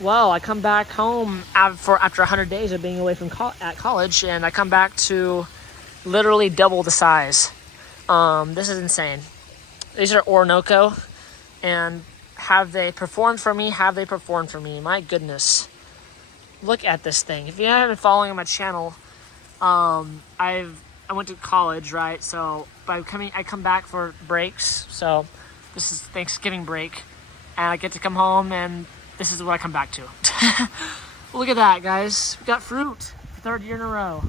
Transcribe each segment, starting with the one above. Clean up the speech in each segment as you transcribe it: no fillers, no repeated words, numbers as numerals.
Well, I come back home after 100 days of being away from college, and I come back to literally double the size. This is insane. These are Orinoco, and have they performed for me? Have they performed for me? My goodness. Look at this thing. If you haven't been following my channel, I went to college, right? So I come back for breaks. So this is Thanksgiving break, and I get to come home, and this is what I come back to. Look at that, guys. We got fruit, 3rd year in a row,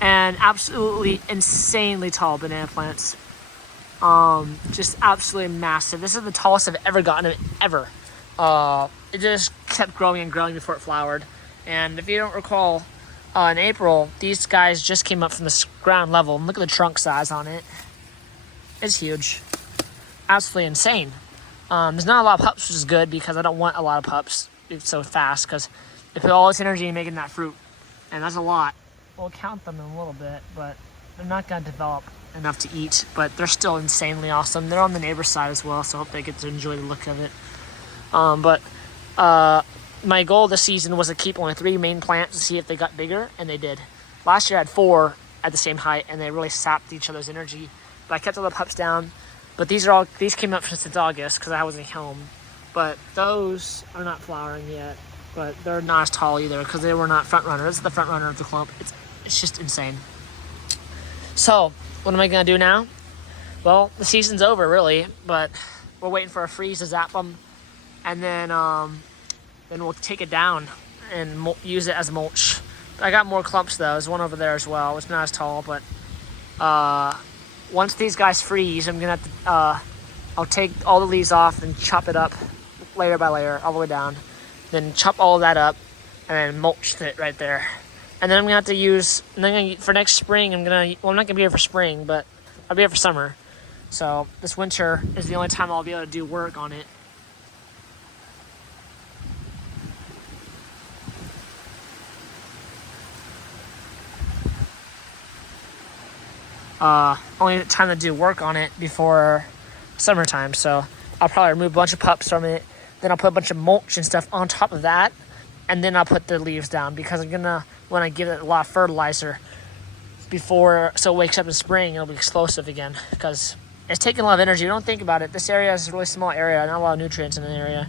and absolutely insanely tall banana plants. Just absolutely massive. This is the tallest I've ever gotten ever. It just kept growing and growing before it flowered. And if you don't recall, in April, these guys just came up from the ground level. And look at the trunk size on it. It's huge. Absolutely insane. There's not a lot of pups, which is good because I don't want a lot of pups so fast because they put all this energy in making that fruit. And that's a lot. We'll count them in a little bit, but they're not going to develop enough to eat, but they're still insanely awesome. They're on the neighbor's side as well, so I hope they get to enjoy the look of it. My goal this season was to keep only 3 main plants to see if they got bigger, and they did. Last year I had 4 at the same height, and they really sapped each other's energy. But I kept all the pups down. But these came up since August because I wasn't home. But those are not flowering yet, but they're not as tall either because they were not front runners. This is the front runner of the clump. It's just insane. So what am I gonna do now? Well, the season's over really, but we're waiting for a freeze to zap them, and then we'll take it down and use it as mulch. I got more clumps though. There's one over there as well. It's not as tall, but once these guys freeze, I'm gonna have to I'll take all the leaves off and chop it up layer by layer all the way down, then chop all of that up and then mulch it right there. And then I'm gonna have to use, and then for next spring, I'm not gonna be here for spring, but I'll be here for summer. So this winter is the only time I'll be able to do work on it. Only time to do work on it before summertime. So I'll probably remove a bunch of pups from it. Then I'll put a bunch of mulch and stuff on top of that. And then I'll put the leaves down because I'm gonna want to give it a lot of fertilizer so it wakes up in spring. It'll be explosive again because it's taking a lot of energy. You don't think about it. This area is a really small area, not a lot of nutrients in the area.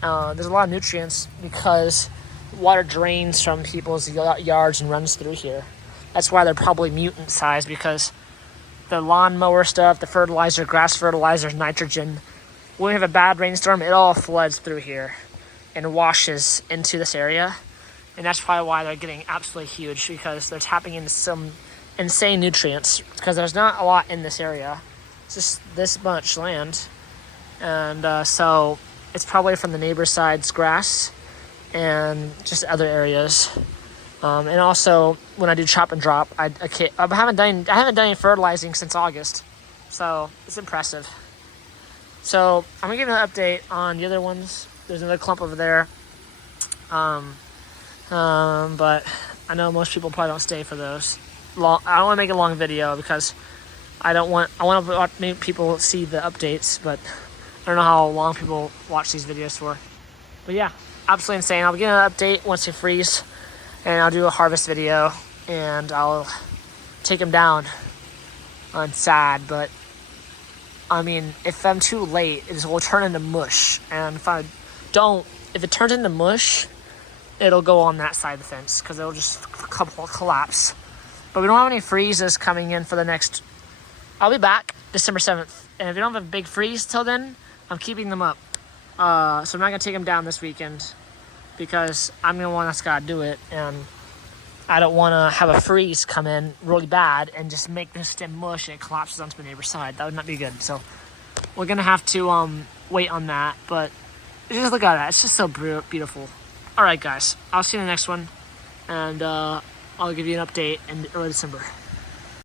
There's a lot of nutrients because water drains from people's yards and runs through here. That's why they're probably mutant size, because the lawnmower stuff, the fertilizer, grass fertilizer, nitrogen, when we have a bad rainstorm, it all floods through here and washes into this area. And that's probably why they're getting absolutely huge, because they're tapping into some insane nutrients, because there's not a lot in this area. It's just this much land. And so it's probably from the neighbor's side's grass and just other areas. And also, when I do chop and drop, I haven't done any fertilizing since August, so it's impressive. So I'm gonna give you an update on the other ones. There's another clump over there, but I know most people probably don't stay for those. I don't want to make a long video because I want to make people see the updates, but I don't know how long people watch these videos for. But yeah, absolutely insane. I'll get an update once they freeze. And I'll do a harvest video, and I'll take them down. It's sad, but I mean, if I'm too late, it will turn into mush. And if it turns into mush, it'll go on that side of the fence because it'll just collapse. But we don't have any freezes coming in for the next. I'll be back December 7th, and if you don't have a big freeze till then, I'm keeping them up. So I'm not gonna take them down this weekend, because I'm the one that's got to do it, and I don't want to have a freeze come in really bad and just make this stem mush and it collapses onto the neighbor's side. That would not be good. So we're going to have to wait on that, but just look at that. It's just so beautiful. All right, guys. I'll see you in the next one, and I'll give you an update in early December.